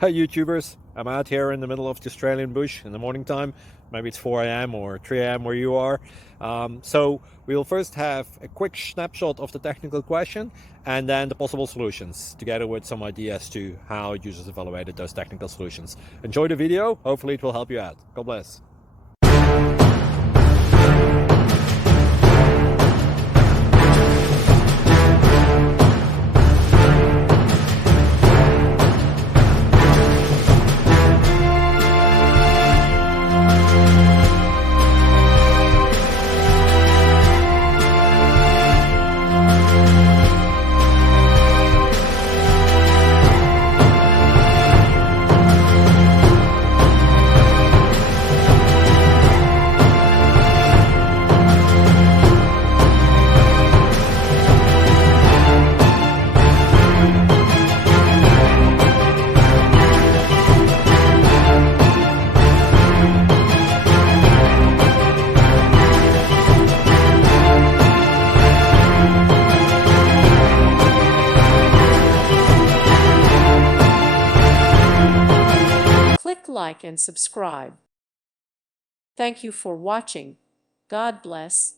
Hey YouTubers, I'm out here in the middle of the Australian bush in the morning time. Maybe it's 4 a.m. or 3 a.m. where you are. So we'll first have a quick snapshot of the technical question and then the possible solutions, together with some ideas to how users evaluated those technical solutions. Enjoy the video, hopefully it will help you out. God bless. Click like and subscribe. Thank you for watching. God bless.